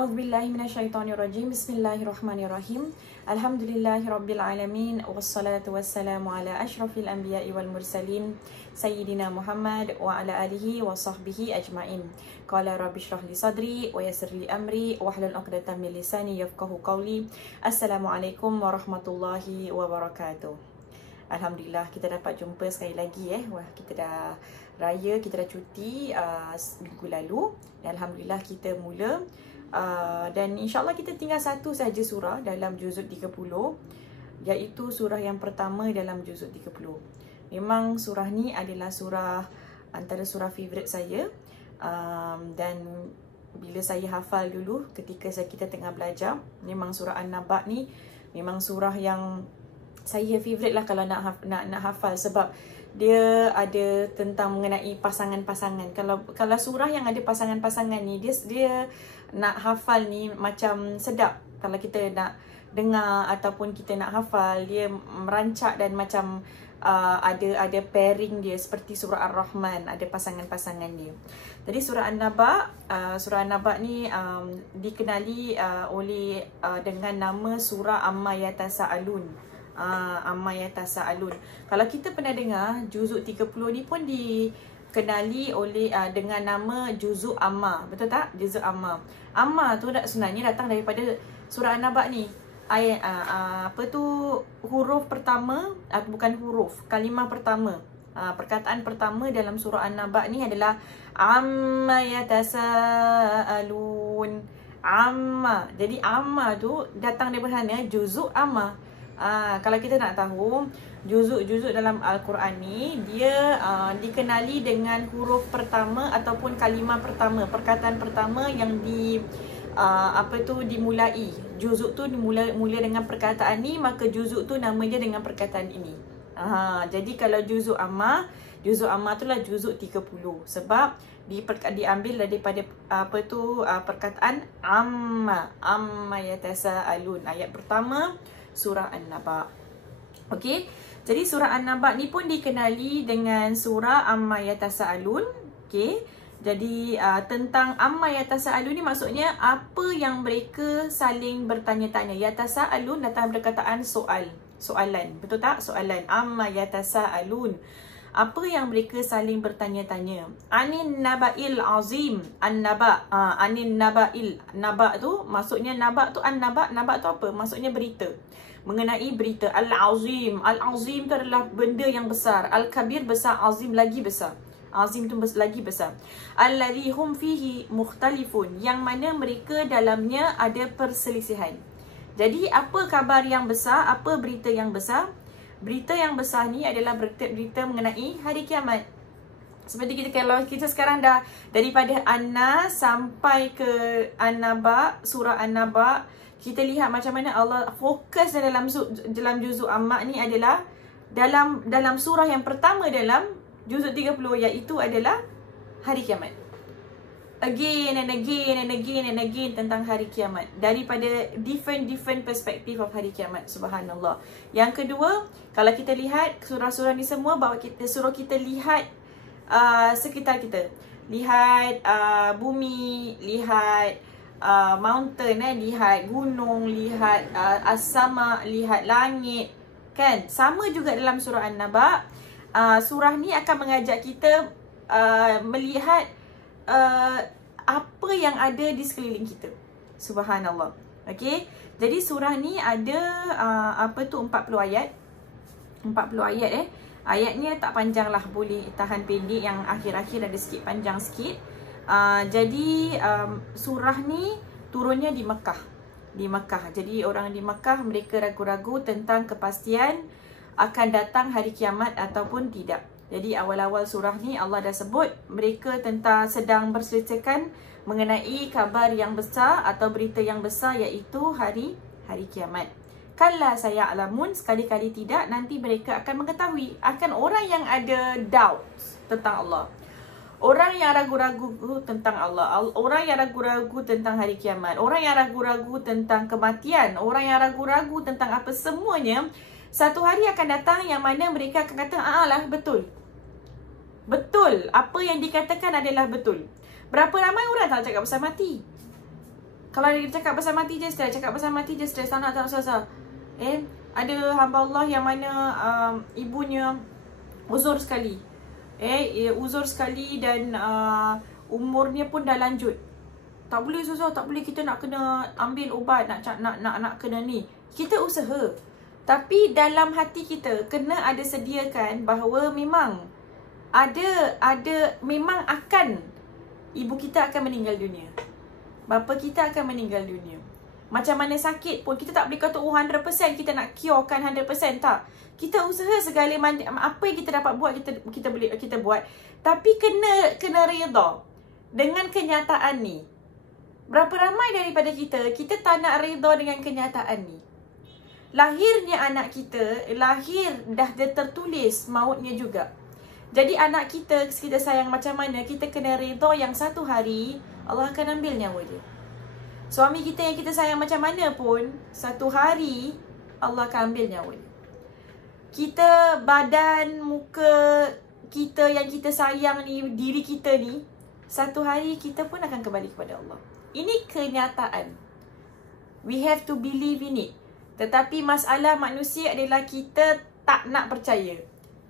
A'udzubillahi minasyaitonirrajim. Bismillahirrahmanirrahim. Alhamdulillahirabbil alamin wassalatu wassalamu ala asyrafil anbiya'i wal mursalin sayyidina Muhammad wa ala alihi wa sahbihi ajmain. Qala rabbi shrah li sadri wa yassir li amri wahlul 'uqdatam min lisani yafqahu qawli. Assalamualaikum warahmatullahi wabarakatuh. Alhamdulillah kita dapat jumpa sekali lagi Wah, kita dah raya, kita dah cuti minggu lalu. Dan alhamdulillah kita mula dan insyaAllah kita tinggal satu saja surah dalam juzuk 30, iaitu surah yang pertama dalam juzuk 30. Memang surah ni adalah surah antara surah favourite saya, dan bila saya hafal dulu ketika kita tengah belajar, memang surah An-Naba ni memang surah yang saya favourite lah kalau nak hafal, sebab dia ada tentang mengenai pasangan-pasangan. Kalau surah yang ada pasangan-pasangan ni, dia nak hafal ni macam sedap. Kalau kita nak dengar ataupun kita nak hafal, dia merancak dan macam ada pairing dia seperti surah Ar-Rahman, ada pasangan-pasangan dia. Jadi surah An-Naba ni dikenali oleh dengan nama surah Amma Yatasa'alun. Amma Yatasa'alun. Kalau kita pernah dengar, juzuk 30 ni pun dikenali oleh dengan nama juzuk Amma. Betul tak? Juzuk Amma. Amma tu sebenarnya datang daripada surah An-Naba ni. Ayat huruf pertama, bukan huruf, kalimah pertama. Perkataan pertama dalam surah An-Naba ni adalah Amma Yatasa'alun. Amma. Jadi Amma tu datang daripada mana? Juzuk Amma. Kalau kita nak tahu, juzuk-juzuk dalam Al-Quran ni, dia dikenali dengan huruf pertama ataupun kalimah pertama, perkataan pertama yang dimulai. Juzuk tu mula dengan perkataan ni, maka juzuk tu nama dia dengan perkataan ini. Jadi kalau juzuk Amma tu lah juzuk 30, sebab diambil daripada perkataan Amma Yatasa'alun. Ayat pertama surah An-Naba. Okey. Jadi surah An-Naba ni pun dikenali dengan surah Amma Yatasa'alun. Okey. Jadi tentang Amma Yatasa'alun ni maksudnya apa yang mereka saling bertanya-tanya. Yatasa'alun datang perkataan soalan. Betul tak? Soalan. Amma Yatasa'alun. Apa yang mereka saling bertanya-tanya. Anin naba'il azim. An-naba. Anin naba'il. Naba tu maksudnya naba tu an-naba. Naba tu apa? Maksudnya berita. Mengenai berita. Al-azim. Al-azim tu adalah benda yang besar. Al-kabir besar. Azim lagi besar. Azim tu lagi besar. Alladhi hum fihi mukhtalifun. Yang mana mereka dalamnya ada perselisihan. Jadi apa kabar yang besar? Apa berita yang besar? Berita yang besar ni adalah berita mengenai hari kiamat. Seperti kalau kita sekarang dah daripada An-Nas sampai ke An-Naba, surah An-Naba, kita lihat macam mana Allah fokus dalam juzuk Amma ni adalah dalam surah yang pertama dalam juzuk 30, iaitu adalah hari kiamat. Again and again and again and again tentang hari kiamat, daripada different perspective of hari kiamat. Subhanallah. Yang kedua, kalau kita lihat surah-surah ni semua, bahawa kita suruh kita lihat sekitar kita, lihat bumi, lihat mountain, lihat gunung, lihat as-sama, lihat langit, kan? Sama juga dalam surah An-Naba. Surah ni akan mengajak kita melihat apa yang ada di sekeliling kita. Subhanallah. Okey. Jadi surah ni ada 40 ayat. 40 ayat Ayatnya tak panjang lah, boleh tahan pendek, yang akhir-akhir ada sikit panjang sikit. Jadi surah ni turunnya di Mekah. Jadi orang di Mekah mereka ragu-ragu tentang kepastian akan datang hari kiamat ataupun tidak. Jadi awal-awal surah ni Allah dah sebut mereka sedang berselisihkan mengenai kabar yang besar atau berita yang besar, iaitu hari kiamat. Kalla saya'lamun, sekali-kali tidak, nanti mereka akan mengetahui. Akan orang yang ada doubts tentang Allah, orang yang ragu-ragu tentang Allah, orang yang ragu-ragu tentang hari kiamat, orang yang ragu-ragu tentang kematian, orang yang ragu-ragu tentang apa semuanya, satu hari akan datang yang mana mereka akan kata, lah betul. Betul, apa yang dikatakan adalah betul. Berapa ramai orang tak cakap pasal mati? Kalau dia cakap pasal mati je stres, cakap pasal mati je stres, tak nak susah. Ada hamba Allah yang mana ibunya uzur sekali. Uzur sekali dan umurnya pun dah lanjut. Tak boleh susah, tak boleh, kita nak kena ambil ubat, nak kena ni. Kita usaha. Tapi dalam hati kita kena ada sediakan bahawa memang memang akan ibu kita akan meninggal dunia. Bapa kita akan meninggal dunia. Macam mana sakit pun kita tak boleh kata 100% kita nak curekan 100%, tak. Kita usaha segala apa yang kita dapat buat kita buat. Tapi kena redha dengan kenyataan ni. Berapa ramai daripada kita tak nak redha dengan kenyataan ni. Lahirnya anak kita, lahir dah tertulis mautnya juga. Jadi anak kita sayang macam mana, kita kena redha yang satu hari Allah akan ambil nyawa dia. Suami kita yang kita sayang macam mana pun, satu hari Allah akan ambil nyawa dia. Kita, badan, muka kita yang kita sayang ni, diri kita ni, satu hari kita pun akan kembali kepada Allah. Ini kenyataan. We have to believe in it. Tetapi masalah manusia adalah kita tak nak percaya.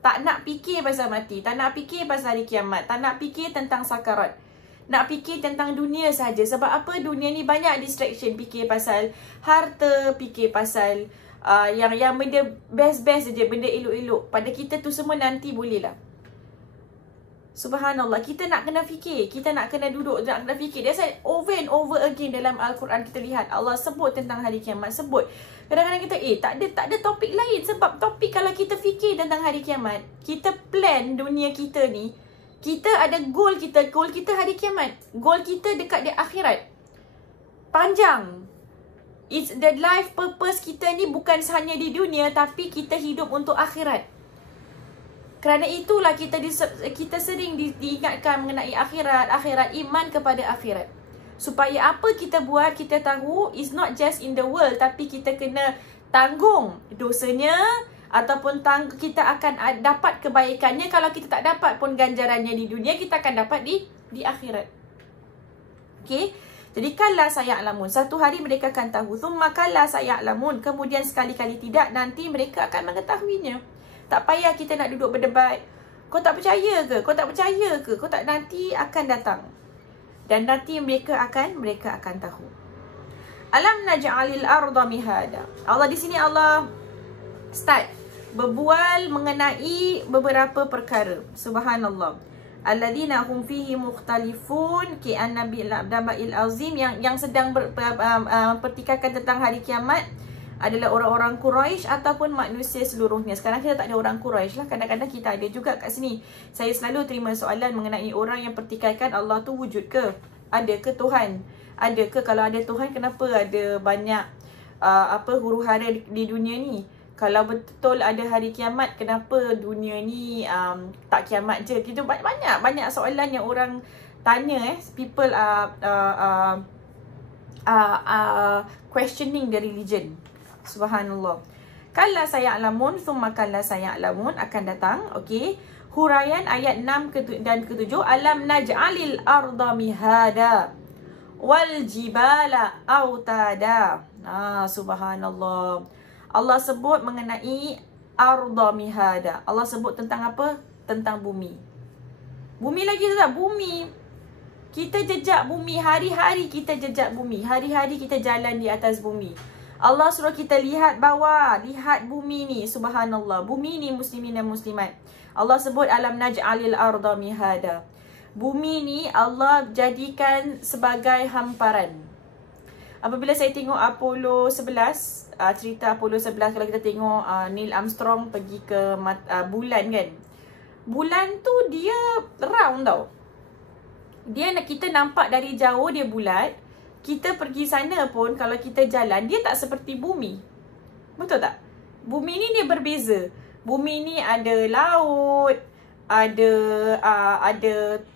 Tak nak fikir pasal mati, tak nak fikir pasal hari kiamat, tak nak fikir tentang sakarat. Nak fikir tentang dunia saja. Sebab apa? Dunia ni banyak distraction. Fikir pasal harta, fikir pasal yang benda best-best saja, benda elok-elok. Pada kita tu semua nanti bolehlah. Subhanallah, kita nak kena fikir, kita nak kena duduk, nak kena fikir. That's why over and over again dalam Al-Quran kita lihat Allah sebut tentang hari kiamat, sebut. Kadang-kadang kita tak ada topik lain. Sebab topik kalau kita fikir tentang hari kiamat, kita plan dunia kita ni, kita ada goal kita hari kiamat. Goal kita dekat di akhirat. Panjang. It's the life purpose kita ni bukan hanya di dunia, tapi kita hidup untuk akhirat. Kerana itulah kita sering diingatkan mengenai akhirat, iman kepada akhirat. Supaya apa kita buat, kita tahu is not just in the world, tapi kita kena tanggung dosanya, ataupun kita akan dapat kebaikannya. Kalau kita tak dapat pun ganjarannya di dunia, kita akan dapat di akhirat. Okay. Jadi kala saya'lamun, satu hari mereka akan tahu. Thumma kala saya'lamun, kemudian sekali-kali tidak, nanti mereka akan mengetahuinya. Tak payah kita nak duduk berdebat. Kau tak percaya ke? Kau tak percaya ke? Kau tak, nanti akan datang. Dan nanti mereka akan tahu. Alam naj'alil arda mihada. Allah di sini Allah start berbual mengenai beberapa perkara. Subhanallah. Alladzina hum fihi mukhtalifun ki annabil abdama'il azim, yang sedang pertikaikan tentang hari kiamat adalah orang-orang Quraisy ataupun manusia seluruhnya. Sekarang kita tak ada orang Quraisy lah. Kadang-kadang kita ada juga kat sini. Saya selalu terima soalan mengenai orang yang pertikaikan Allah tu wujud ke? Ada ke Tuhan? Ada ke? Kalau ada Tuhan, kenapa ada banyak huru-hara di dunia ni? Kalau betul ada hari kiamat, kenapa dunia ni tak kiamat je? Gitu, banyak soalan yang orang tanya. People questioning the religion. Subhanallah. Kalla saya'lamun, thumma kalla saya'lamun, akan datang. Okey. Huraian ayat 6 dan ke-7. Alam naj'alil arda mihada wal jibala autada. Subhanallah. Allah sebut mengenai arda mihada. Allah sebut tentang apa? Tentang bumi. Bumi lagi tak? Bumi. Kita jejak bumi. Hari-hari kita jejak bumi. Hari-hari kita jalan di atas bumi. Allah suruh kita lihat bawah, lihat bumi ni. Subhanallah. Bumi ni muslimin dan muslimat. Allah sebut alam naj'alil arda mihada. Bumi ni Allah jadikan sebagai hamparan. Apabila saya tengok Apollo 11, cerita Apollo 11, kalau kita tengok Neil Armstrong pergi ke bulan kan. Bulan tu dia round tau. Kita nampak dari jauh dia bulat. Kita pergi sana pun, kalau kita jalan, dia tak seperti bumi. Betul tak? Bumi ni dia berbeza. Bumi ni ada laut, ada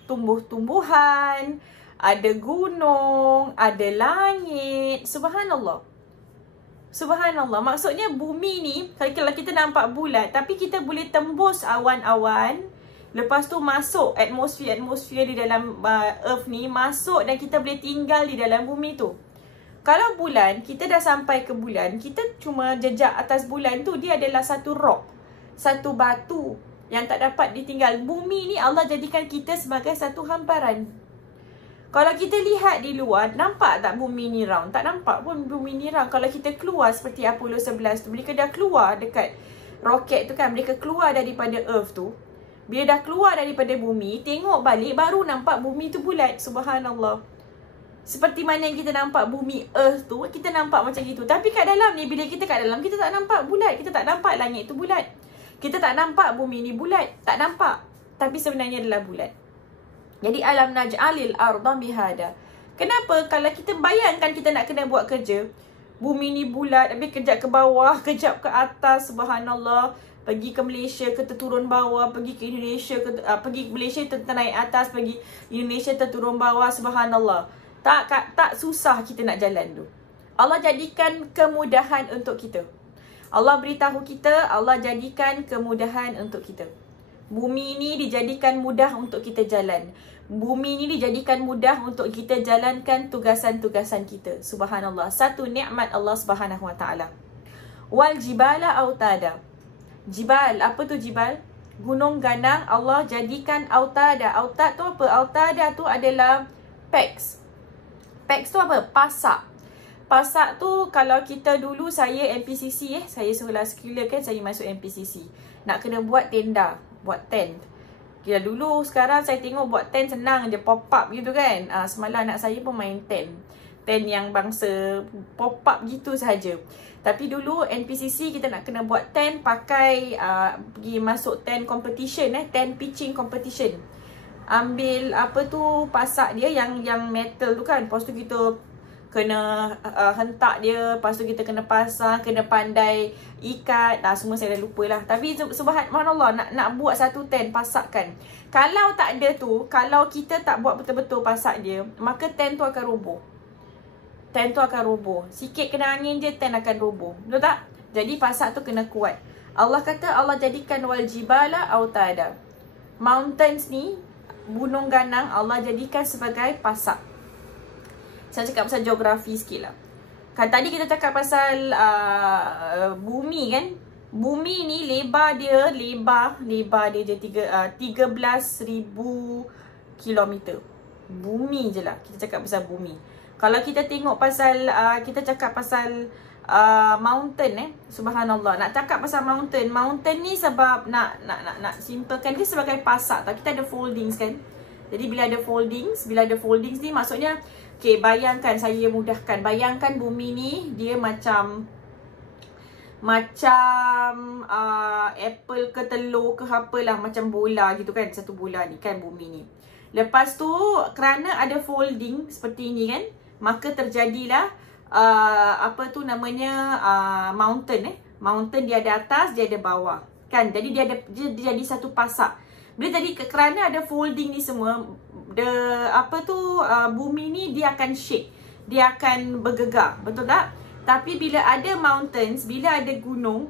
tumbuh-tumbuhan, ada gunung, ada langit. Subhanallah. Subhanallah. Maksudnya bumi ni, kalau kita nampak bulat, tapi kita boleh tembus awan-awan. Lepas tu masuk atmosfer di dalam earth ni, masuk dan kita boleh tinggal di dalam bumi tu. Kalau bulan, kita dah sampai ke bulan, kita cuma jejak atas bulan tu, dia adalah satu rock, satu batu yang tak dapat ditinggal. Bumi ni Allah jadikan kita sebagai satu hamparan. Kalau kita lihat di luar, nampak tak bumi ni round? Tak nampak pun bumi ni round. Kalau kita keluar seperti Apollo 11 tu, mereka dah keluar dekat roket tu kan, mereka keluar daripada Earth tu. Bila dah keluar daripada bumi, tengok balik baru nampak bumi tu bulat. Subhanallah. Seperti mana yang kita nampak bumi Earth tu, kita nampak macam gitu. Tapi kat dalam ni, bila kita kat dalam, kita tak nampak bulat. Kita tak nampak langit tu bulat. Kita tak nampak bumi ni bulat. Tak nampak. Tapi sebenarnya adalah bulat. Jadi alam naj'alil arda mihada. Kenapa? Kalau kita bayangkan kita nak kena buat kerja, bumi ni bulat, habis kejap ke bawah, kejap ke atas, subhanallah. Pergi ke Malaysia, kita turun bawah, pergi ke Indonesia, pergi ke Malaysia kita naik atas, pergi Indonesia terturun bawah, subhanallah. Tak susah kita nak jalan tu. Allah jadikan kemudahan untuk kita. Allah beritahu kita, Allah jadikan kemudahan untuk kita. Bumi ni dijadikan mudah untuk kita jalan. Bumi ni dijadikan mudah untuk kita jalankan tugasan-tugasan kita. Subhanallah. Satu nikmat Allah Subhanahu Wa Taala. Wal jibala autada. Jibal, apa tu jibal? Gunung ganang Allah jadikan autada. Autad tu apa? Autada tu adalah pegs. Pegs tu apa? Pasak. Pasak tu kalau kita dulu saya MPCC saya sekolah secular kan, saya masuk MPCC. Nak kena buat tenda, buat tent. Kira dulu, sekarang saya tengok buat tent senang je, pop up gitu kan. Semalam anak saya pun main tent. Tent yang bangsa pop up gitu saja. Tapi dulu NPCC kita nak kena buat tent pakai pergi masuk tent competition tent pitching competition. Ambil apa tu pasak dia yang metal tu kan. Lepas tu kita kena hentak dia, lepas tu kita kena pasang, kena pandai ikat. Semua saya dah lupa lah. Tapi subhanallah, nak buat satu tent, pasakkan. Kalau tak ada tu, kalau kita tak buat betul-betul pasak dia, maka tent tu akan roboh. Tent tu akan roboh. Sikit kena angin je, tent akan roboh. Betul tak? Jadi pasak tu kena kuat. Allah kata Allah jadikan wal jibala autada. Mountains ni, gunung ganang Allah jadikan sebagai pasak. Saya cakap pasal geografi sikit lah. Kan tadi kita cakap pasal bumi kan. Bumi ni lebar dia je 13,000 kilometer. Bumi je lah. Kita cakap pasal bumi. Kalau kita tengok pasal, kita cakap pasal mountain subhanallah. Nak cakap pasal mountain. Mountain ni sebab nak simplekan dia sebagai pasak. Kita ada foldings kan. Jadi bila ada foldings ni maksudnya, okay, bayangkan, saya mudahkan. Bayangkan bumi ni dia macam apple ke telur ke apalah, macam bola gitu kan. Satu bola ni kan bumi ni. Lepas tu kerana ada folding seperti ni kan, maka terjadilah apa tu namanya mountain Mountain dia ada atas, dia ada bawah kan. Jadi dia jadi satu pasak. Bila tadi kerana ada folding ni semua, bumi ni dia akan shake, dia akan bergegar, betul tak? Tapi bila ada mountains, bila ada gunung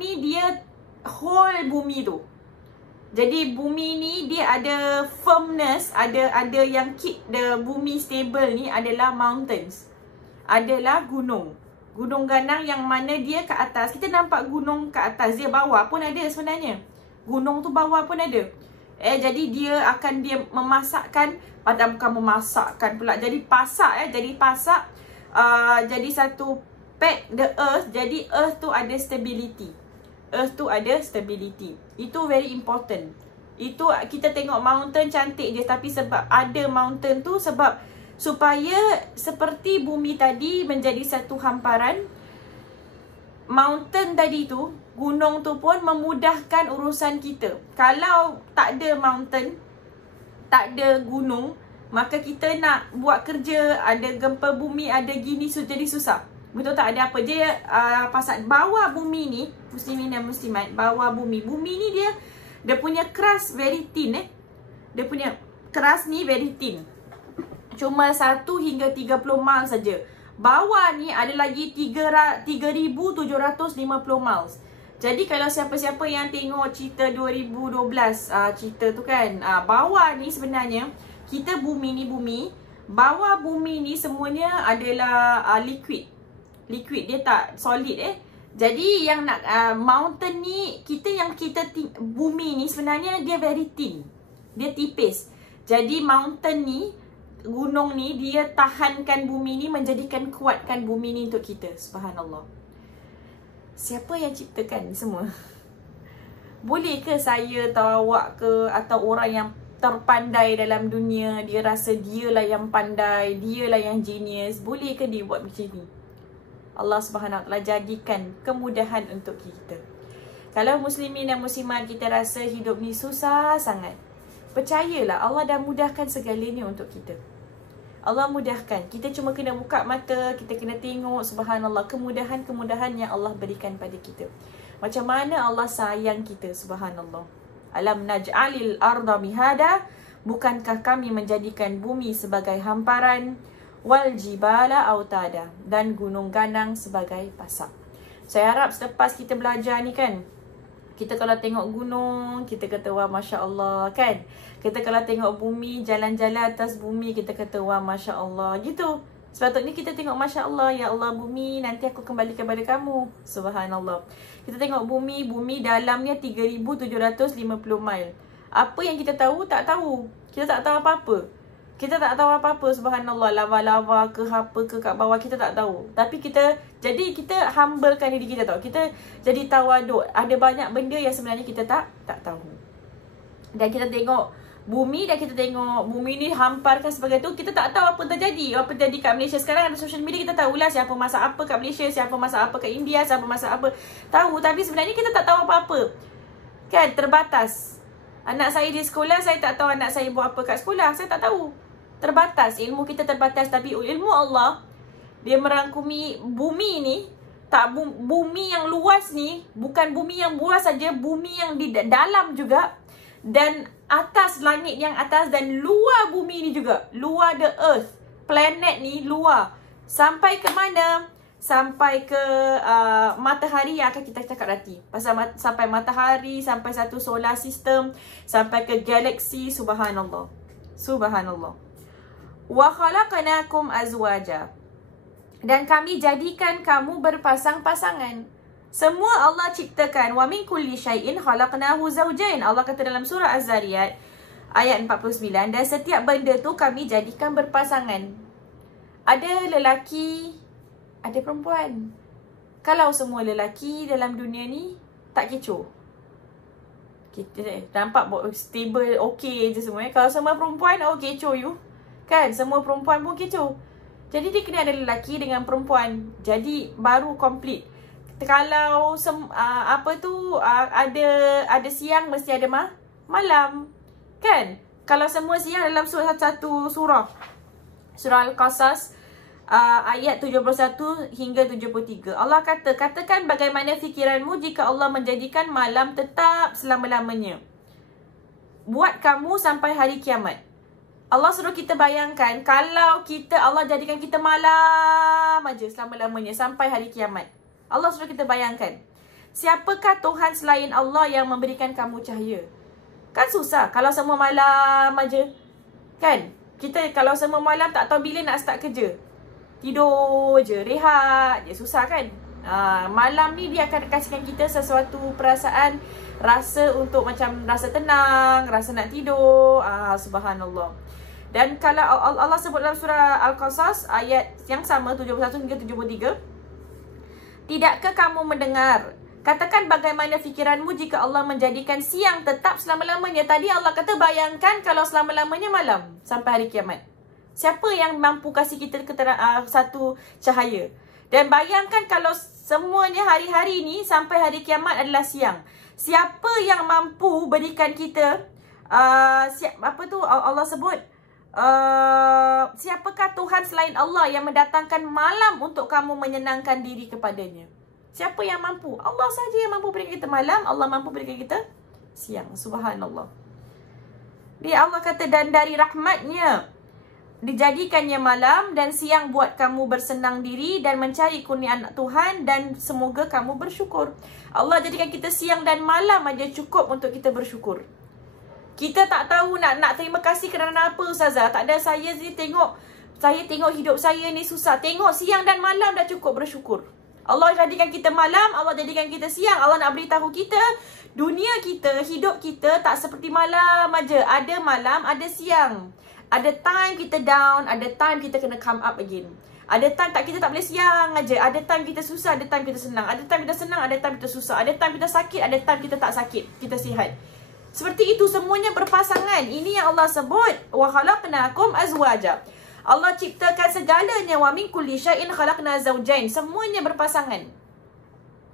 ni dia hold bumi tu. Jadi bumi ni dia ada firmness, ada yang keep the bumi stable ni adalah mountains. Adalah gunung. Gunung ganang yang mana dia ke atas. Kita nampak gunung ke atas, dia bawah pun ada sebenarnya. Gunung tu bawah pun ada. Jadi dia memasakkan, bukan memasakkan pula. Jadi pasak jadi pasak. Jadi satu pack the earth. Jadi earth tu ada stability. Earth tu ada stability. Itu very important. Itu kita tengok mountain cantik je, tapi sebab ada mountain tu, sebab supaya seperti bumi tadi menjadi satu hamparan, mountain tadi tu, gunung tu pun memudahkan urusan kita. Kalau tak ada mountain, tak ada gunung, maka kita nak buat kerja, ada gempa bumi, ada gini, jadi susah. Betul tak? Ada apa je pasal bawah bumi ni, muslimin dan muslimat, bawah bumi. Bumi ni dia punya crust very thin Dia punya crust ni very thin. Cuma 1 hingga 30 mil saja. Bawah ni ada lagi 3,750 miles. Jadi kalau siapa-siapa yang tengok cerita 2012, cerita tu kan, bawah ni sebenarnya kita bumi ni, Bawah bumi ni semuanya adalah liquid. Liquid, dia tak solid Jadi yang nak mountain ni, bumi ni sebenarnya dia very thin. Dia tipis. Jadi mountain ni, gunung ni, dia tahankan bumi ni, menjadikan kuatkan bumi ni untuk kita. Subhanallah. Siapa yang ciptakan ni semua? Boleh ke saya atau awak ke, atau orang yang terpandai dalam dunia, dia rasa dialah yang pandai, dialah yang genius, boleh ke dia buat macam ni? Allah Subhanahu Wa Taala jadikan kemudahan untuk kita. Kalau muslimin dan muslimat kita rasa hidup ni susah sangat, percayalah Allah dah mudahkan segalanya untuk kita. Allah mudahkan. Kita cuma kena buka mata, kita kena tengok, subhanallah, kemudahan-kemudahan yang Allah berikan pada kita. Macam mana Allah sayang kita, subhanallah. Alam naj'alil arda mihada, bukankah kami menjadikan bumi sebagai hamparan, wal jibala autada, dan gunung ganang sebagai pasak. Saya harap selepas kita belajar ni kan, kita kalau tengok gunung, kita kata wah Masya Allah kan. Kita kalau tengok bumi, jalan-jalan atas bumi, kita kata wah Masya Allah gitu. Sepatutnya kita tengok Masya Allah, ya Allah bumi, nanti aku kembali kepada kamu. Subhanallah. Kita tengok bumi dalamnya 3,750 mil. Apa yang kita tahu? Tak tahu. Kita tak tahu apa-apa. Kita tak tahu apa-apa, subhanallah. Lava-lava ke apa ke kat bawah, kita tak tahu. Tapi kita humblekan diri kita tau. Kita jadi tawaduk. Ada banyak benda yang sebenarnya kita tak tahu. Dan kita tengok bumi, dan kita tengok bumi ni hamparkan sebagai tu, kita tak tahu apa terjadi. Apa terjadi kat Malaysia sekarang, ada social media, kita tahulah siapa masak apa kat Malaysia, siapa masak apa kat India, siapa masak apa. Tahu, tapi sebenarnya kita tak tahu apa-apa. Kan, terbatas. Anak saya di sekolah, saya tak tahu anak saya buat apa kat sekolah. Saya tak tahu. Terbatas, ilmu kita terbatas. Tapi ilmu Allah, dia merangkumi bumi ni. Bumi yang luas ni, bukan bumi yang luas saja, bumi yang di dalam juga. Dan atas, langit yang atas, dan luar bumi ni juga. Luar the earth. Planet ni luar. Sampai ke mana? Sampai ke matahari yang akan kita cakap nanti. Pasal sampai matahari, sampai satu solar system, sampai ke galaksi. Subhanallah. Subhanallah. Wa khalaqnakum azwaja. Dan kami jadikan kamu berpasang-pasangan. Semua Allah ciptakan. Wa min kulli syai'in khalaqnahu zawjain. Allah kata dalam surah Az-Zariyat ayat 49, dan setiap benda tu kami jadikan berpasangan. Ada lelaki, ada perempuan. Kalau semua lelaki dalam dunia ni tak kecoh. Kita nampak stable, okey je semua. Kalau semua perempuan, oh kecoh you. Kan, semua perempuan pun kecoh. Jadi dia kena ada lelaki dengan perempuan. Jadi baru complete. Kalau ada siang, mesti ada malam. Kan? Kalau semua siang dalam satu surah. Surah Al-Qasas ayat 71 hingga 73. Allah kata, katakan bagaimana fikiranmu jika Allah menjadikan malam tetap selama-lamanya. Buat kamu sampai hari kiamat. Allah suruh kita bayangkan, kalau Allah jadikan kita malam aja selama-lamanya sampai hari kiamat. Allah suruh kita bayangkan, siapakah Tuhan selain Allah yang memberikan kamu cahaya? Kan susah kalau semua malam aja. Kan? Kita kalau semua malam tak tahu bila nak start kerja. Tidur je, rehat je, susah kan? Malam ni dia akan kasihkan kita sesuatu perasaan, rasa untuk macam rasa tenang, rasa nak tidur. Subhanallah. Dan kalau Allah sebut dalam surah Al-Qasas ayat yang sama 71 hingga 73, tidakkah kamu mendengar? Katakan bagaimana fikiranmu jika Allah menjadikan siang tetap selama-lamanya. Tadi Allah kata bayangkan kalau selama-lamanya malam sampai hari kiamat. Siapa yang mampu kasih kita satu cahaya? Dan bayangkan kalau semuanya hari-hari ni sampai hari kiamat adalah siang. Siapa yang mampu berikan kita Allah sebut siapakah Tuhan selain Allah yang mendatangkan malam untuk kamu menyenangkan diri kepadanya? Siapa yang mampu? Allah saja yang mampu berikan kita malam. Allah mampu berikan kita siang. Subhanallah. Dia Allah kata, dan dari rahmatnya dijadikannya malam dan siang buat kamu bersenang diri dan mencari kurniaan Tuhan, dan semoga kamu bersyukur. Allah jadikan kita siang dan malam aja cukup untuk kita bersyukur. Kita tak tahu nak terima kasih kerana apa, Ustazah. Tak ada, saya ni tengok Saya tengok hidup saya ni susah. Tengok siang dan malam dah cukup bersyukur. Allah jadikan kita malam, Allah jadikan kita siang. Allah nak beritahu kita, dunia kita, hidup kita tak seperti malam aja. Ada malam, ada siang. Ada time kita down, ada time kita kena come up again. Ada time kita tak boleh siang aja. Ada time kita susah, ada time kita senang. Ada time kita senang, ada time kita susah. Ada time kita sakit, ada time kita tak sakit. Kita sihat. Seperti itu, semuanya berpasangan. Ini yang Allah sebut, wa khalaqnakum azwaja. Allah ciptakan segalanya, wa min kulli syai'in khalaqna zawjain. Semuanya berpasangan.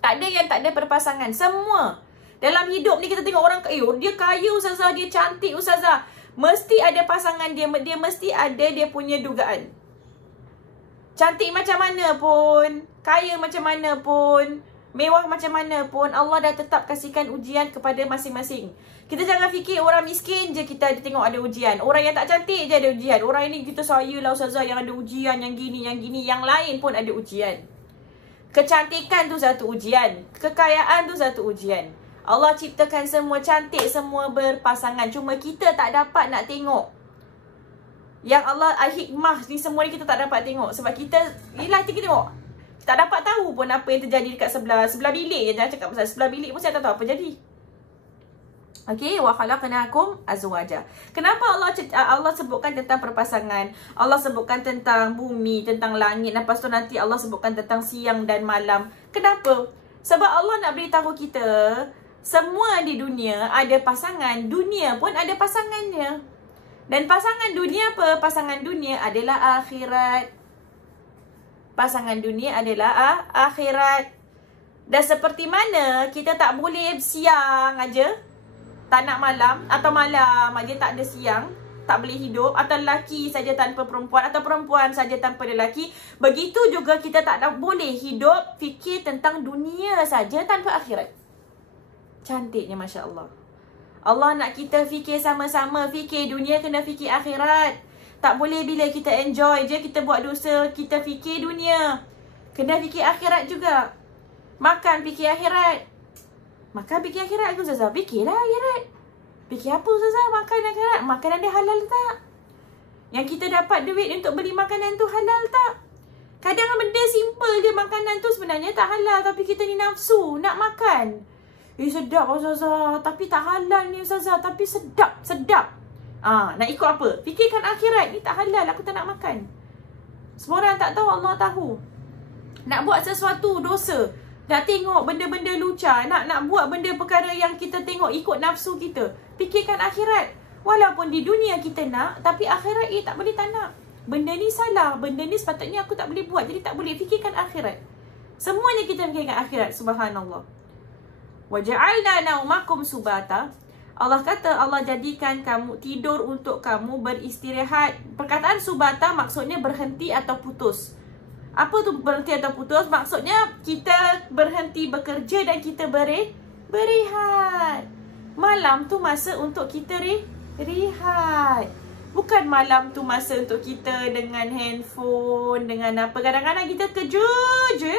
Tak ada yang tak ada berpasangan. Semua. Dalam hidup ni kita tengok orang, dia kaya ustazah, dia cantik ustazah. Mesti ada pasangan dia mesti ada dia punya dugaan. Cantik macam mana pun, kaya macam mana pun, mewah macam mana pun, Allah dah tetap kasihkan ujian kepada masing-masing. Kita jangan fikir orang miskin je kita tengok ada ujian. Orang yang tak cantik je ada ujian. Orang ini kita saya lah ustazah yang ada ujian, yang gini, yang gini. Yang lain pun ada ujian. Kecantikan tu satu ujian. Kekayaan tu satu ujian. Allah ciptakan semua cantik, semua berpasangan. Cuma kita tak dapat nak tengok. Yang Allah hikmah ni semua ni kita tak dapat tengok. Sebab kita, yelah kita tengok. Tak dapat tahu pun apa yang terjadi dekat sebelah bilik je. Jangan cakap pasal sebelah bilik pun saya tak tahu apa jadi. Okey, wa khalaqnakum azwaja. Kenapa Allah sebutkan tentang perpasangan? Allah sebutkan tentang bumi, tentang langit. Lepas tu nanti Allah sebutkan tentang siang dan malam. Kenapa? Sebab Allah nak beritahu kita, semua di dunia ada pasangan. Dunia pun ada pasangannya. Dan pasangan dunia apa? Pasangan dunia adalah akhirat. Pasangan dunia adalah akhirat. Dan seperti mana kita tak boleh siang aja, tak nak malam, atau malam aja tak ada siang, tak boleh hidup, atau lelaki saja tanpa perempuan, atau perempuan saja tanpa lelaki. Begitu juga kita tak boleh hidup fikir tentang dunia saja tanpa akhirat. Cantiknya Masya Allah. Allah nak kita fikir sama-sama, fikir dunia kena fikir akhirat. Tak boleh bila kita enjoy je, kita buat dosa, kita fikir dunia. Kena fikir akhirat juga. Makan fikir akhirat. Makan fikir akhirat ke Ustazah? Fikirlah akhirat. Fikir apa Ustazah? Makan akhirat. Makanan dia halal tak? Yang kita dapat duit untuk beli makanan tu halal tak? Kadang benda simple je makanan tu sebenarnya tak halal. Tapi kita ni nafsu nak makan. Sedap Ustazah. Tapi tak halal ni Ustazah. Tapi sedap. Nak ikut apa? Fikirkan akhirat. Ni tak halal. Aku tak nak makan. Semua orang tak tahu, Allah tahu. Nak buat sesuatu dosa. Nak tengok benda-benda lucah. Nak buat benda perkara yang kita tengok ikut nafsu kita. Fikirkan akhirat. Walaupun di dunia kita nak, tapi akhirat tak boleh tak nak. Benda ni salah. Benda ni sepatutnya aku tak boleh buat. Jadi tak boleh. Fikirkan akhirat. Semuanya kita fikirkan akhirat. Subhanallah. Waja'alna naumakum subata. Allah kata Allah jadikan kamu tidur untuk kamu beristirahat. Perkataan subata maksudnya berhenti atau putus. Apa tu berhenti atau putus? Maksudnya kita berhenti bekerja dan kita berehat. Malam tu masa untuk kita rehat. Bukan malam tu masa untuk kita dengan handphone, dengan apa. Kadang-kadang kita kerja je.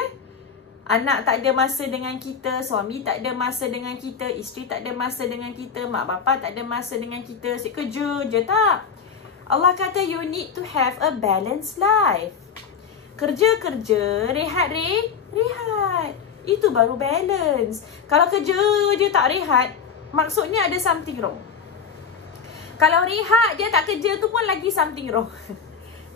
Anak tak ada masa dengan kita, suami tak ada masa dengan kita, isteri tak ada masa dengan kita, mak bapak tak ada masa dengan kita. Asyik kerja je tak? Allah kata you need to have a balanced life. Kerja-kerja, rehat. Itu baru balance. Kalau kerja je tak rehat, maksudnya ada something wrong. Kalau rehat je tak kerja tu pun lagi something wrong.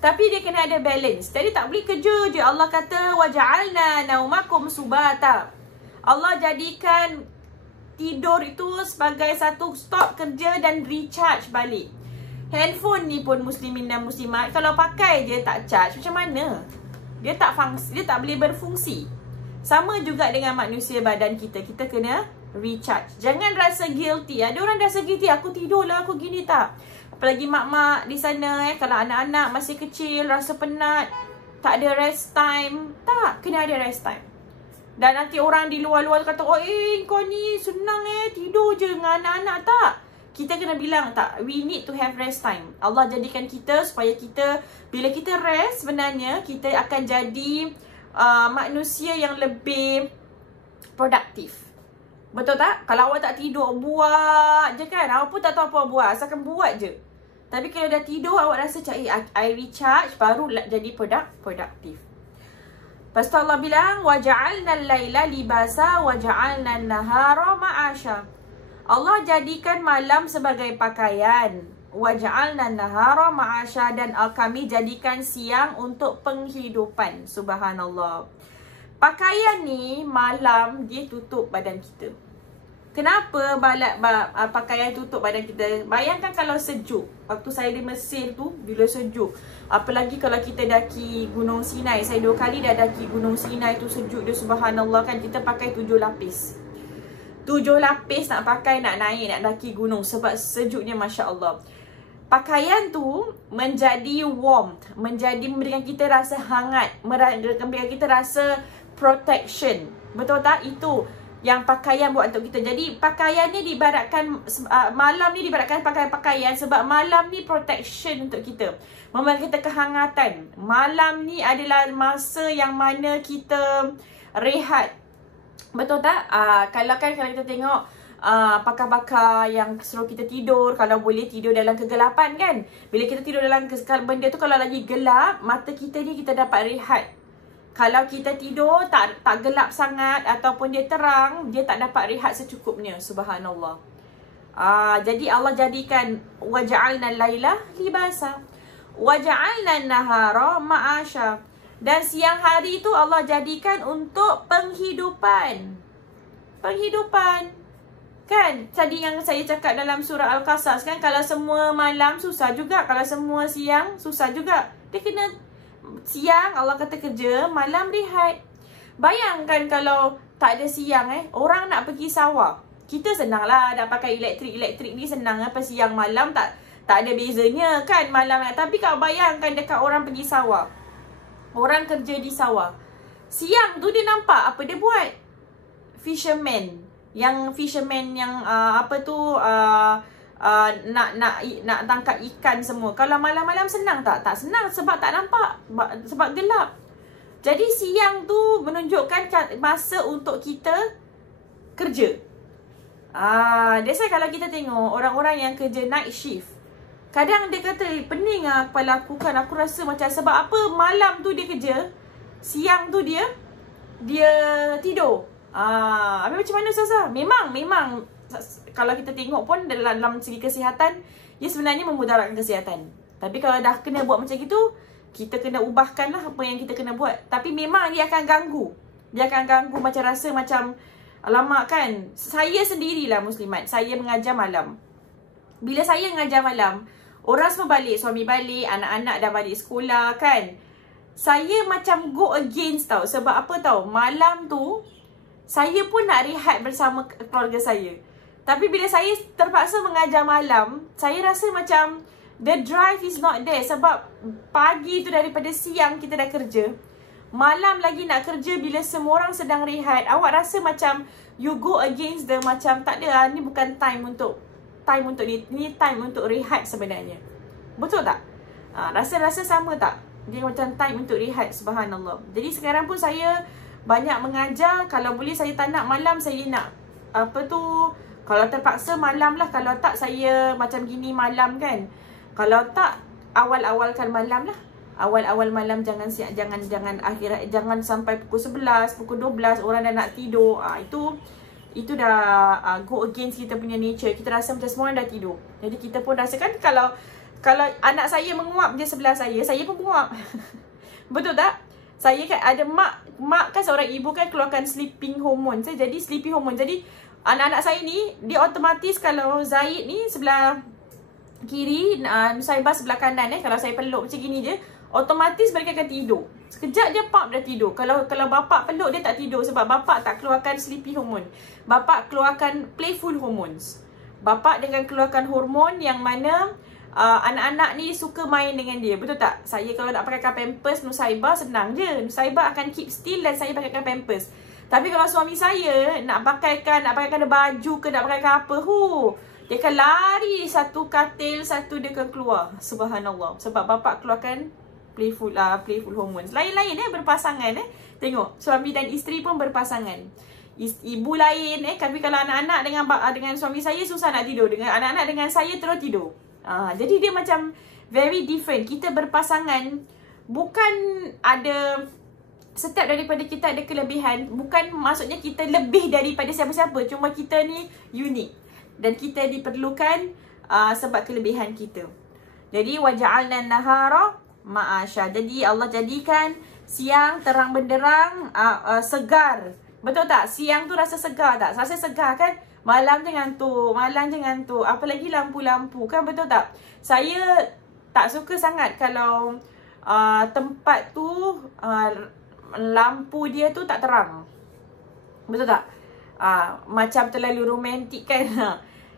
Tapi dia kena ada balance. Jadi tak boleh kerja je. Allah kata waja'alna naumakum subata. Allah jadikan tidur itu sebagai satu stop kerja dan recharge balik. Handphone ni pun muslimin dan muslimat, kalau pakai je tak charge, macam mana? Dia tak boleh berfungsi. Sama juga dengan manusia badan kita. Kita kena recharge. Jangan rasa guilty. Ada orang rasa guilty, aku tidur lah, aku gini, tak. Apalagi mak-mak di sana, kalau anak-anak masih kecil, rasa penat, tak ada rest time. Tak, kena ada rest time. Dan nanti orang di luar-luar kata, kau ni senang tidur je dengan anak-anak. Tak, kita kena bilang, tak, we need to have rest time. Allah jadikan kita supaya kita, bila kita rest, sebenarnya kita akan jadi manusia yang lebih produktif. Betul tak? Kalau awak tak tidur, buat je kan. Awak pun tak tahu apa buat, asalkan buat je. Tapi kalau dah tidur awak rasa macam I recharge, baru jadi produktif. Lepas tu Allah bilang waja'alna al-laila libasa waja'alna an-nahara ma'asha. Allah jadikan malam sebagai pakaian. Waja'alna an-nahara ma'asha, dan kami jadikan siang untuk penghidupan. Subhanallah. Pakaian ni malam dia tutup badan kita. Kenapa pakaian tutup badan kita? Bayangkan kalau sejuk. Waktu saya di Mesir tu, bila sejuk. Apalagi kalau kita daki Gunung Sinai. Saya 2 kali dah daki Gunung Sinai tu, sejuk dia, subhanallah kan. Kita pakai 7 lapis. 7 lapis nak pakai, nak naik, nak daki gunung. Sebab sejuknya, Masya Allah. Pakaian tu menjadi warmth. Memberikan kita rasa hangat. Memberikan kita rasa protection. Betul tak? Itu yang pakaian buat untuk kita. Jadi pakaian ni diibaratkan, malam ni diibaratkan pakaian sebab malam ni protection untuk kita, memberi kita kehangatan. Malam ni adalah masa yang mana kita rehat. Betul tak? Kalau kita tengok pakar-pakar yang suruh kita tidur, kalau boleh tidur dalam kegelapan kan. Bila kita tidur dalam benda tu, kalau lagi gelap, mata kita ni kita dapat rehat. Kalau kita tidur tak gelap sangat ataupun dia terang, dia tak dapat rehat secukupnya. Subhanallah. Jadi Allah jadikan waja'alna al-laila libasa waja'alna an-nahara ma'asha. Dan siang hari tu Allah jadikan untuk penghidupan. Penghidupan. Kan? Tadi yang saya cakap dalam surah Al-Qasas kan, kalau semua malam susah juga, kalau semua siang susah juga. Dia kena siang Allah kata kerja, malam rehat. Bayangkan kalau tak ada siang orang nak pergi sawah. Kita senang lah, dah pakai elektrik ni senang apa, siang malam tak ada bezanya kan malam. Tapi kalau bayangkan dekat orang pergi sawah, orang kerja di sawah, siang tu dia nampak apa dia buat. Fisherman yang nak tangkap ikan semua. Kalau malam-malam senang tak? Tak senang sebab tak nampak, sebab gelap. Jadi siang tu menunjukkan masa untuk kita kerja. That's why kalau kita tengok orang-orang yang kerja night shift, kadang dia kata pening kepala aku kan, aku rasa macam sebab apa, malam tu dia kerja, siang tu dia tidur. Habis macam mana Ustazah? Memang kalau kita tengok pun dalam segi kesihatan, dia sebenarnya memudaratkan kesihatan. Tapi kalau dah kena buat macam gitu, kita kena ubahkanlah apa yang kita kena buat. Tapi memang dia akan ganggu. Dia akan ganggu, macam rasa macam alamak kan. Saya sendirilah Muslimat, saya mengajar malam. Bila saya mengajar malam, orang semua balik, suami balik, anak-anak dah balik sekolah kan. Saya macam go against tau. Sebab apa tau, malam tu saya pun nak rehat bersama keluarga saya. Tapi bila saya terpaksa mengajar malam, saya rasa macam the drive is not there. Sebab pagi tu daripada siang kita dah kerja, malam lagi nak kerja bila semua orang sedang rehat. Awak rasa macam you go against the, macam tak ada, ni bukan time untuk ni time untuk rehat sebenarnya. Betul tak? Rasa sama tak? Dia macam time untuk rehat, subhanallah. Jadi sekarang pun saya banyak mengajar. Kalau boleh saya tak nak malam, saya nak kalau terpaksa malam lah. Kalau tak saya macam gini malam kan. Kalau tak awal-awalkan malam lah. Awal-awal malam, jangan akhirat, jangan sampai pukul 11, pukul 12 orang dah nak tidur. Itu dah go against kita punya nature. Kita rasa macam semua orang dah tidur. Jadi kita pun rasa kan, kalau anak saya menguap je sebelah saya pun menguap. Betul tak? Saya kan ada mak kan, seorang ibu kan keluarkan sleeping hormone. Jadi sleeping hormone. Jadi anak-anak saya ni, dia otomatis kalau Zaid ni sebelah kiri, Nusaibah sebelah kanan kalau saya peluk macam gini je, otomatis mereka akan tidur. Sekejap je pap dah tidur. Kalau bapak peluk dia tak tidur sebab bapak tak keluarkan sleepy hormone. Bapak keluarkan playful hormones. Bapak dengan keluarkan hormon yang mana anak-anak ni suka main dengan dia. Betul tak? Saya kalau nak pakaikan pampers Nusaibah, senang je. Nusaibah akan keep still dan saya pakaikan pampers. Tapi kalau suami saya nak pakaikan baju ke nak pakaikan apa, dia akan lari satu katil, satu dia akan keluar. Subhanallah. Sebab bapak keluarkan playful hormones. Lain-lain berpasangan Tengok, suami dan isteri pun berpasangan. Ibu lain tapi kalau anak-anak dengan suami saya susah nak tidur. Dengan anak-anak dengan saya terus tidur. Jadi dia macam very different. Kita berpasangan, bukan ada, setiap daripada kita ada kelebihan. Bukan maksudnya kita lebih daripada siapa-siapa, cuma kita ni unik dan kita diperlukan sebab kelebihan kita. Jadi waja'alna nahara ma'asha. Jadi Allah jadikan siang terang benderang, segar. Betul tak? Siang tu rasa segar tak? Rasa segar kan? Malam je ngantuk, apalagi lampu-lampu kan, betul tak? Saya tak suka sangat kalau tempat tu lampu dia tu tak terang. Betul tak? Macam terlalu romantik kan.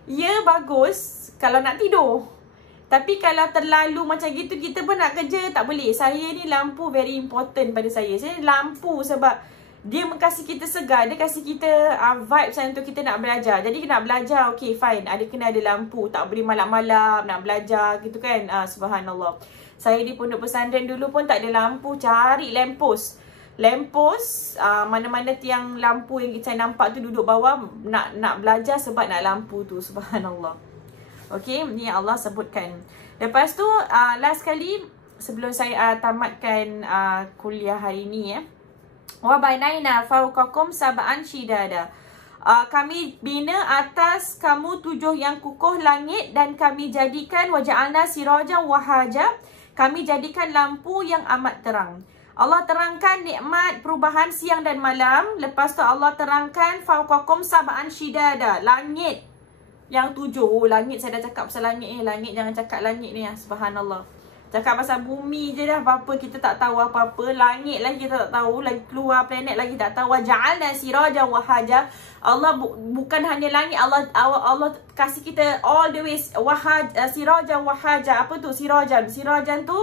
Ya bagus kalau nak tidur. Tapi kalau terlalu macam gitu, kita pun nak kerja tak boleh. Saya ni lampu very important pada saya. Saya lampu sebab dia kasih kita segar. Dia kasih kita vibes untuk kita nak belajar. Jadi nak belajar, okay fine, kena ada lampu. Tak boleh malam-malam nak belajar gitu kan. Subhanallah. Saya di pondok pesantren dulu pun tak ada lampu. Cari lamppost. Mana-mana tiang lampu yang saya nampak tu duduk bawah. Nak belajar sebab nak lampu tu. Subhanallah. Okay, ni Allah sebutkan. Lepas tu last kali sebelum saya tamatkan kuliah hari ni wa banaina fawqakum sab'an shidada. Kami bina atas kamu 7 yang kukuh langit, dan kami jadikan waja'alna sirajan wahaja. Kami jadikan lampu yang amat terang. Allah terangkan nikmat perubahan siang dan malam. Lepas tu Allah terangkan fawqakum sab'an shidada, langit yang 7. Langit, saya dah cakap pasal langit ni. Langit, jangan cakap langit ni subhanallah. Cakap pasal bumi je dah, apa-apa kita tak tahu apa-apa. Langit lagi kita tak tahu, lagi keluar planet lagi tak tahu. Waja'alna sirajan wahaja. Allah bukan hanya langit, Allah kasih kita all the way sirajan wahaja. Apa tu sirajan? Sirajan tu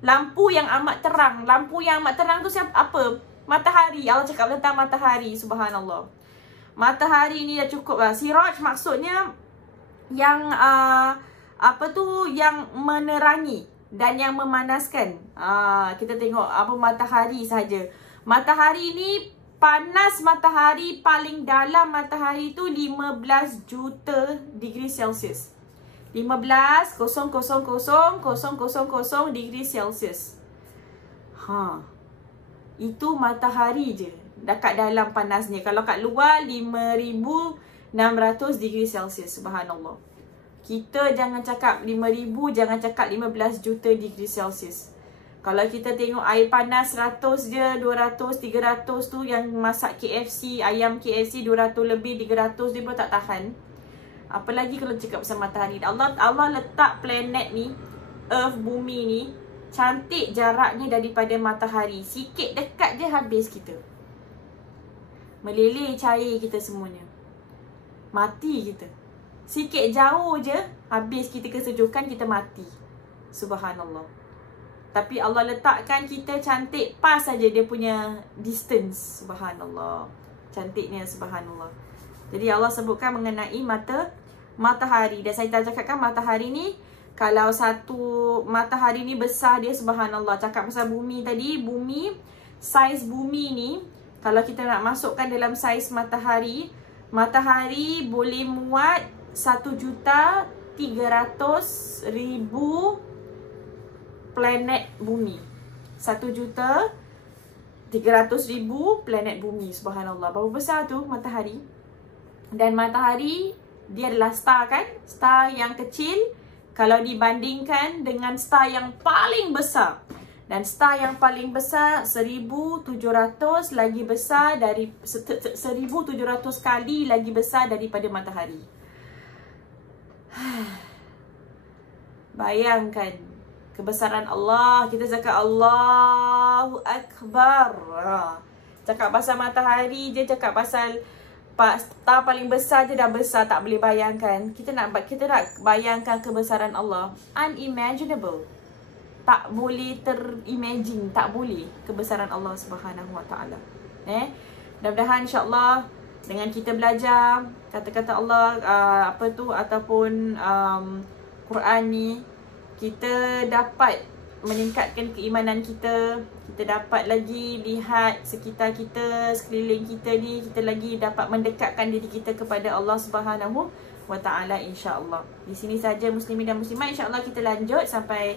lampu yang amat terang. Lampu yang amat terang tu apa? Matahari. Allah cakap tentang matahari. Subhanallah. Matahari ni dah cukup lah. Siraj maksudnya yang yang menerangi dan yang memanaskan. Kita tengok apa matahari saja. Matahari ni panas, matahari paling dalam matahari tu 15 juta degree Celsius. 15,000,000 degree Celsius. Itu matahari je dekat dalam panasnya. Kalau kat luar 5,600 degree Celsius. Subhanallah. Kita jangan cakap 5,000, jangan cakap 15 juta degree Celsius. Kalau kita tengok air panas 100 je, 200, 300 tu yang masak KFC, ayam KFC 200 lebih, 300 dia pun tak tahan. Apalagi kalau cakap pasal matahari. Allah letak planet ni, Earth, bumi ni, cantik jaraknya daripada matahari. Sikit dekat je habis kita. Meleleh cair kita semuanya. Mati kita. Sikit jauh je, habis kita kesejukan, kita mati. Subhanallah. Tapi Allah letakkan kita cantik, pas saja dia punya distance. Subhanallah. Cantiknya, subhanallah. Jadi Allah sebutkan mengenai matahari. Dan saya dah cakapkan matahari ni, kalau satu matahari ni besar dia, subhanallah. Cakap pasal bumi tadi, bumi, saiz bumi ni, kalau kita nak masukkan dalam saiz matahari, matahari boleh muat 1,300,000 planet bumi. 1,300,000 planet bumi. Subhanallah. Berapa besar tu matahari? Dan matahari dia adalah star kan? Star yang kecil kalau dibandingkan dengan star yang paling besar. Dan star yang paling besar 1,700 lagi besar dari 1,700 kali lagi besar daripada matahari. Bayangkan kebesaran Allah. Kita cakap Allahu Akbar. Cakap pasal matahari je, cakap pasal star paling besar je dah besar, tak boleh bayangkan. Kita nak bayangkan kebesaran Allah. Unimaginable. Tak boleh terimagine, tak boleh kebesaran Allah Subhanahu Wa Taala. Mudah-mudahan insya-Allah dengan kita belajar kata-kata Allah ataupun Quran ni, kita dapat meningkatkan keimanan kita. Kita dapat lagi lihat sekitar kita, sekeliling kita ni, kita lagi dapat mendekatkan diri kita kepada Allah Subhanahu wa ta'ala, insya-Allah. Di sini saja muslimin dan muslimat, insya-Allah kita lanjut sampai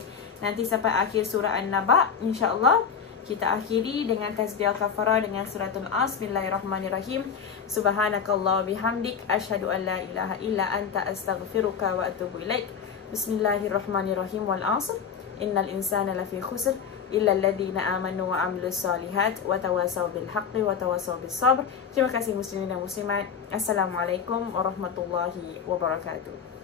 akhir surah An-Naba, insya-Allah. Kita akhiri dengan tasbih al-kafarah dengan suratul As. Bismillahirrahmanirrahim. Subhanakallah bihamdik asyhadu an la ilaha illa anta astaghfiruka wa atubu ilaik. Bismillahirrahmanirrahim. Wal 'asr innal insana lafi khusr illa alladhina amanu wa 'amilus solihat wa tawasaw bil haqqi wa tawasaw bis sabr. Terima kasih muslimin dan muslimat. Assalamualaikum warahmatullahi wabarakatuh.